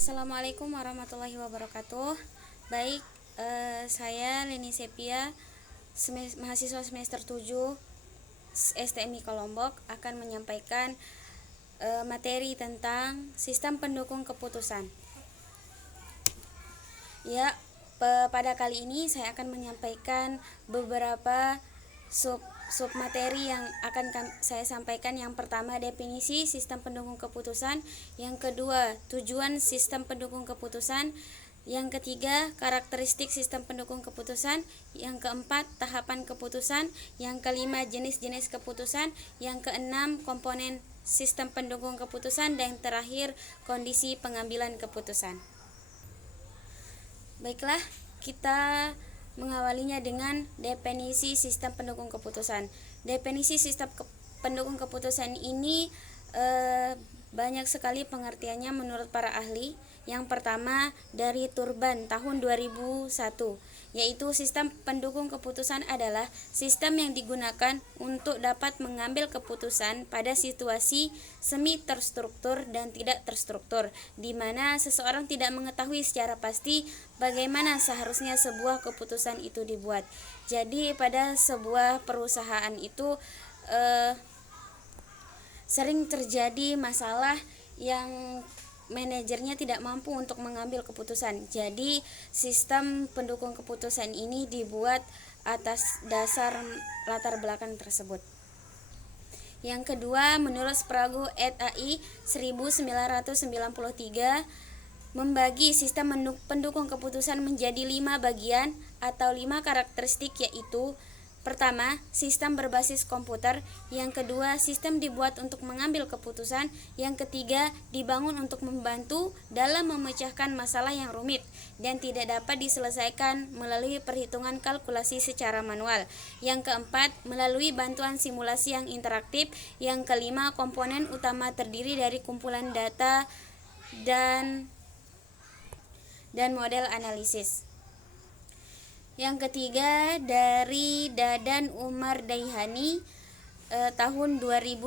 Assalamualaikum warahmatullahi wabarakatuh. Baik, saya Leni Sepia, mahasiswa semester 7 STMI Lombok akan menyampaikan materi tentang sistem pendukung keputusan. Ya, pada kali ini saya akan menyampaikan beberapa sub materi yang akan saya sampaikan. Yang pertama, definisi sistem pendukung keputusan. Yang kedua, tujuan sistem pendukung keputusan. Yang ketiga, karakteristik sistem pendukung keputusan. Yang keempat, tahapan keputusan. Yang kelima, jenis-jenis keputusan. Yang keenam, komponen sistem pendukung keputusan. Dan yang terakhir, kondisi pengambilan keputusan. Baiklah, kita mengawalinya dengan definisi sistem pendukung keputusan. Definisi sistem pendukung keputusan ini banyak sekali pengertiannya menurut para ahli. Yang pertama dari Turban tahun 2001, yaitu sistem pendukung keputusan adalah sistem yang digunakan untuk dapat mengambil keputusan pada situasi semi terstruktur dan tidak terstruktur, di mana seseorang tidak mengetahui secara pasti bagaimana seharusnya sebuah keputusan itu dibuat. Jadi pada sebuah perusahaan itu sering terjadi masalah yang manajernya tidak mampu untuk mengambil keputusan. Jadi sistem pendukung keputusan ini dibuat atas dasar latar belakang tersebut. Yang kedua, menurut Sprague et al. 1993 membagi sistem pendukung keputusan menjadi 5 bagian atau 5 karakteristik, yaitu: pertama, sistem berbasis komputer. Yang kedua, sistem dibuat untuk mengambil keputusan. Yang ketiga, dibangun untuk membantu dalam memecahkan masalah yang rumit dan tidak dapat diselesaikan melalui perhitungan kalkulasi secara manual. Yang keempat, melalui bantuan simulasi yang interaktif. Yang kelima, komponen utama terdiri dari kumpulan data dan model analisis. Yang ketiga dari Dadan Umar Daihani tahun 2001.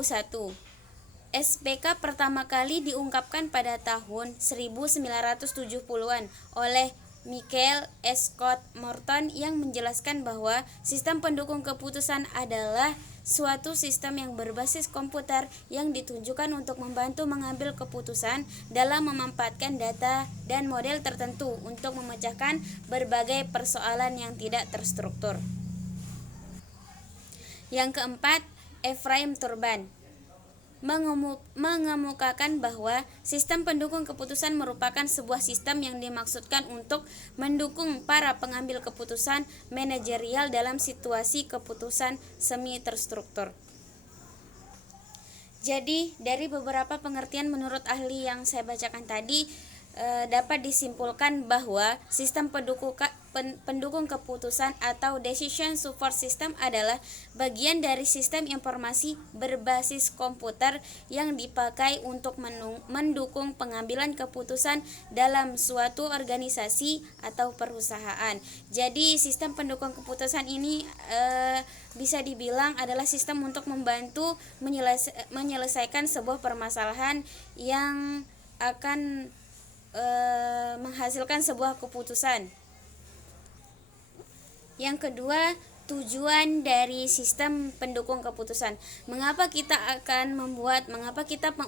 SPK pertama kali diungkapkan pada tahun 1970-an oleh Michael Scott Morton yang menjelaskan bahwa sistem pendukung keputusan adalah suatu sistem yang berbasis komputer yang ditujukan untuk membantu mengambil keputusan dalam memanfaatkan data dan model tertentu untuk memecahkan berbagai persoalan yang tidak terstruktur. Yang keempat, Ephraim Turban mengemukakan bahwa sistem pendukung keputusan merupakan sebuah sistem yang dimaksudkan untuk mendukung para pengambil keputusan manajerial dalam situasi keputusan semi terstruktur. Jadi, dari beberapa pengertian menurut ahli yang saya bacakan tadi, dapat disimpulkan bahwa sistem pendukung keputusan atau decision support system adalah bagian dari sistem informasi berbasis komputer yang dipakai untuk mendukung pengambilan keputusan dalam suatu organisasi atau perusahaan. Jadi sistem pendukung keputusan ini bisa dibilang adalah sistem untuk membantu menyelesaikan sebuah permasalahan yang akan menghasilkan sebuah keputusan. Yang kedua, tujuan dari sistem pendukung keputusan. Mengapa kita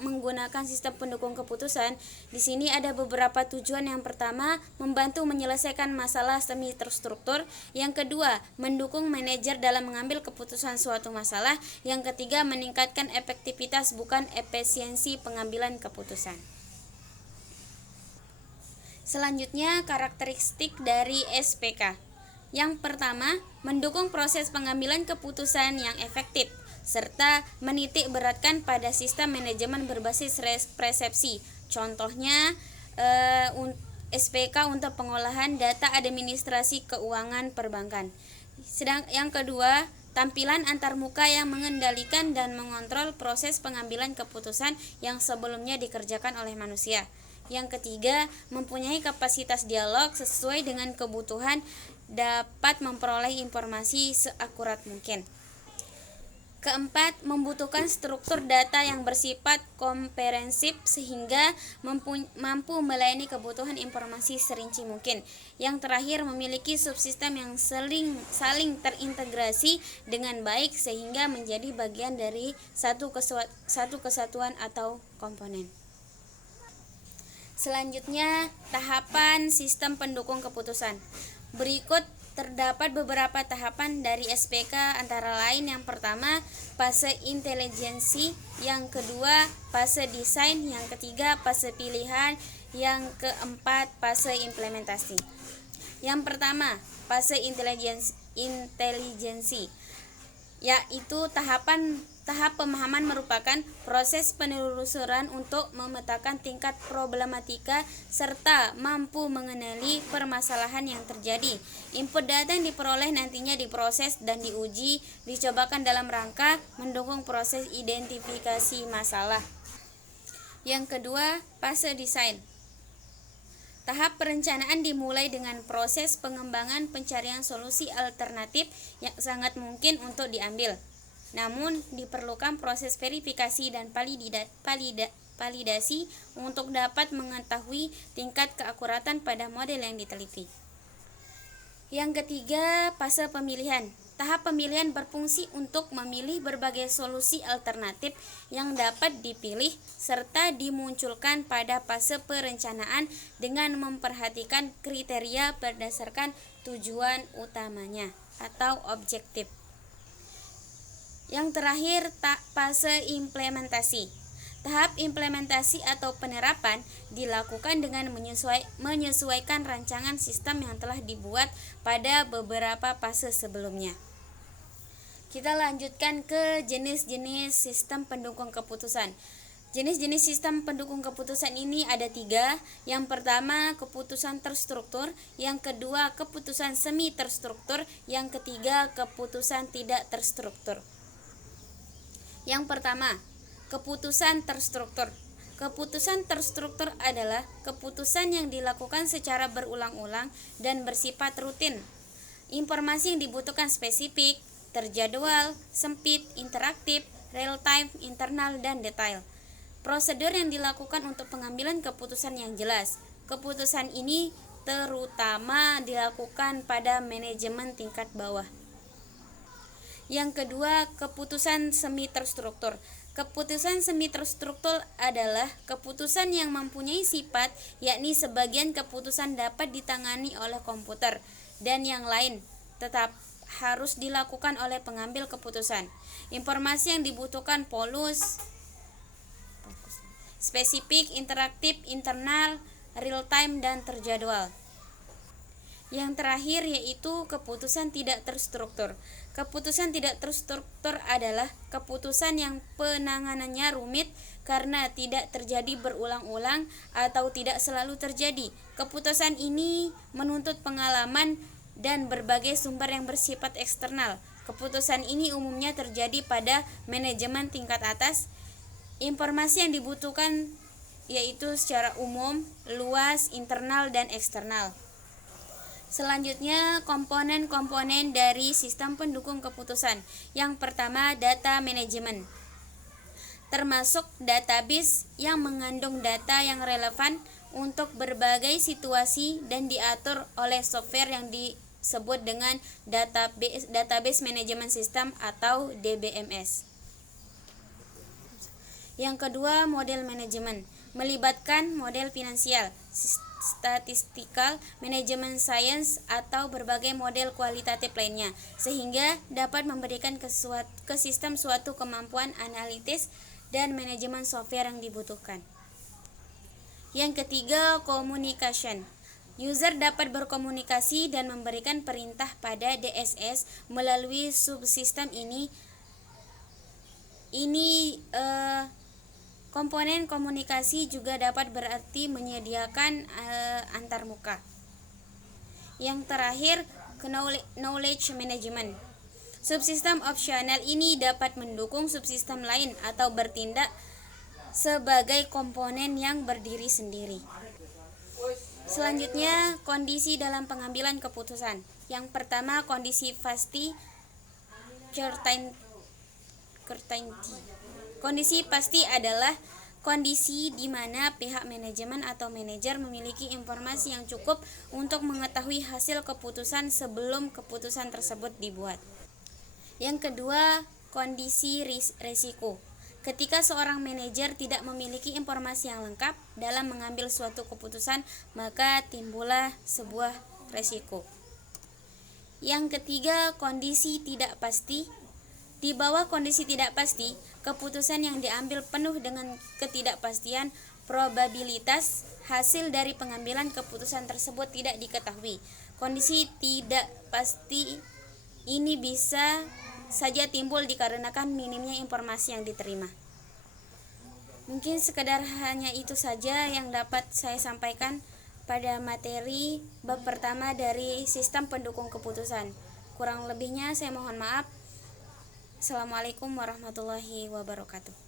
menggunakan sistem pendukung keputusan? Di sini ada beberapa tujuan. Yang pertama, membantu menyelesaikan masalah semi terstruktur. Yang kedua, mendukung manajer dalam mengambil keputusan suatu masalah. Yang ketiga, meningkatkan efektivitas bukan efisiensi pengambilan keputusan. Selanjutnya, karakteristik dari SPK. Yang pertama, mendukung proses pengambilan keputusan yang efektif, serta menitik beratkan pada sistem manajemen berbasis persepsi. Contohnya, SPK untuk pengolahan data administrasi keuangan perbankan. Yang kedua, tampilan antarmuka yang mengendalikan dan mengontrol proses pengambilan keputusan yang sebelumnya dikerjakan oleh manusia. Yang ketiga, mempunyai kapasitas dialog sesuai dengan kebutuhan, dapat memperoleh informasi seakurat mungkin. Keempat, membutuhkan struktur data yang bersifat komprehensif sehingga mampu melayani kebutuhan informasi serinci mungkin. Yang terakhir, memiliki subsistem yang saling terintegrasi dengan baik sehingga menjadi bagian dari satu kesatuan atau komponen. Selanjutnya, tahapan sistem pendukung keputusan. Berikut terdapat beberapa tahapan dari SPK, antara lain yang pertama, fase intelijensi, yang kedua, fase desain, yang ketiga, fase pilihan, yang keempat, fase implementasi. Yang pertama, fase intelijensi, yaitu tahap pemahaman merupakan proses penelusuran untuk memetakan tingkat problematika serta mampu mengenali permasalahan yang terjadi. Input data yang diperoleh nantinya diproses dan diuji, dicobakan dalam rangka mendukung proses identifikasi masalah. Yang kedua, fase desain. Tahap perencanaan dimulai dengan proses pengembangan pencarian solusi alternatif yang sangat mungkin untuk diambil. Namun, diperlukan proses verifikasi dan validasi untuk dapat mengetahui tingkat keakuratan pada model yang diteliti. Yang ketiga, fase pemilihan. Tahap pemilihan berfungsi untuk memilih berbagai solusi alternatif yang dapat dipilih serta dimunculkan pada fase perencanaan dengan memperhatikan kriteria berdasarkan tujuan utamanya atau objektif. Yang terakhir, fase implementasi. Tahap implementasi atau penerapan dilakukan dengan menyesuaikan rancangan sistem yang telah dibuat pada beberapa fase sebelumnya. Kita lanjutkan ke jenis-jenis sistem pendukung keputusan. Jenis-jenis sistem pendukung keputusan ini ada 3. Yang pertama, keputusan terstruktur. Yang kedua, keputusan semi terstruktur. Yang ketiga, keputusan tidak terstruktur. Yang pertama, keputusan terstruktur. Keputusan terstruktur adalah keputusan yang dilakukan secara berulang-ulang dan bersifat rutin. Informasi yang dibutuhkan spesifik, terjadwal, sempit, interaktif, real time, internal, dan detail. Prosedur yang dilakukan untuk pengambilan keputusan yang jelas. Keputusan ini terutama dilakukan pada manajemen tingkat bawah. Yang kedua, keputusan semi terstruktur. Keputusan semi terstruktur adalah keputusan yang mempunyai sifat, yakni sebagian keputusan dapat ditangani oleh komputer dan yang lain tetap harus dilakukan oleh pengambil keputusan. Informasi yang dibutuhkan polos, spesifik, interaktif, internal, real time, dan terjadwal. Yang terakhir yaitu keputusan tidak terstruktur. Keputusan tidak terstruktur adalah keputusan yang penanganannya rumit karena tidak terjadi berulang-ulang atau tidak selalu terjadi. Keputusan ini menuntut pengalaman dan berbagai sumber yang bersifat eksternal. Keputusan ini umumnya terjadi pada manajemen tingkat atas. Informasi yang dibutuhkan yaitu secara umum, luas, internal, dan eksternal. Selanjutnya, komponen-komponen dari sistem pendukung keputusan. Yang pertama, data manajemen, termasuk database yang mengandung data yang relevan untuk berbagai situasi dan diatur oleh software yang disebut dengan database management system atau DBMS. Yang kedua, model manajemen, melibatkan model finansial, statistical, manajemen science, atau berbagai model kualitatif lainnya, sehingga dapat memberikan ke sistem suatu kemampuan analitis dan manajemen software yang dibutuhkan. Yang ketiga, communication. User dapat berkomunikasi dan memberikan perintah pada DSS melalui subsistem ini. Komponen komunikasi juga dapat berarti menyediakan antarmuka. Yang terakhir, knowledge management. Subsistem opsional ini dapat mendukung subsistem lain atau bertindak sebagai komponen yang berdiri sendiri. Selanjutnya, kondisi dalam pengambilan keputusan. Yang pertama, kondisi pasti uncertainty. Kondisi pasti adalah kondisi di mana pihak manajemen atau manajer memiliki informasi yang cukup untuk mengetahui hasil keputusan sebelum keputusan tersebut dibuat. Yang kedua, kondisi risiko. Ketika seorang manajer tidak memiliki informasi yang lengkap dalam mengambil suatu keputusan, maka timbullah sebuah risiko. Yang ketiga, kondisi tidak pasti. Di bawah kondisi tidak pasti, keputusan yang diambil penuh dengan ketidakpastian, probabilitas hasil dari pengambilan keputusan tersebut tidak diketahui. Kondisi tidak pasti ini bisa saja timbul dikarenakan minimnya informasi yang diterima. Mungkin sekedar hanya itu saja yang dapat saya sampaikan pada materi bab pertama dari sistem pendukung keputusan. Kurang lebihnya saya mohon maaf. Assalamualaikum warahmatullahi wabarakatuh.